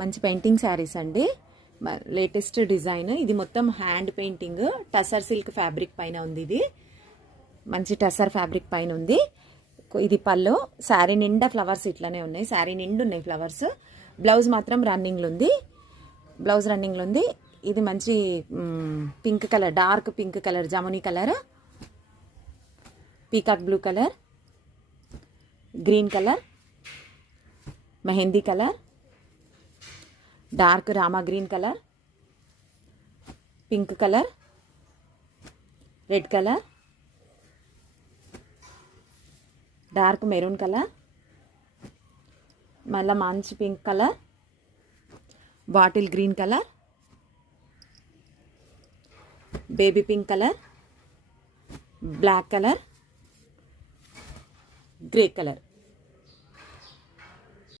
మంచి పెయింటింగ్ శారీస్ అండి, latest design. ఇది మొత్తం hand painting, tussar silk fabric పైన ఉంది. ఇది మంచి టసర్ ఫ్యాబ్రిక్ పైన ఉంది. ఇది పళ్ళు. శారీ నిండా ఫ్లవర్స్ ఇట్లానే ఉన్నాయి, శారీ నిండు ఉన్నాయి ఫ్లవర్స్. బ్లౌజ్ మాత్రం రన్నింగ్లో ఉంది, బ్లౌజ్ రన్నింగ్లో ఉంది. ఇది మంచి pink colour, dark pink colour, జామునీ colour, peacock blue colour, green colour, mehndi colour, dark Rama green colour, pink colour, red colour, dark maroon colour, మళ్ళీ మంచి pink colour, bottle green colour, baby pink colour, black colour, grey colour.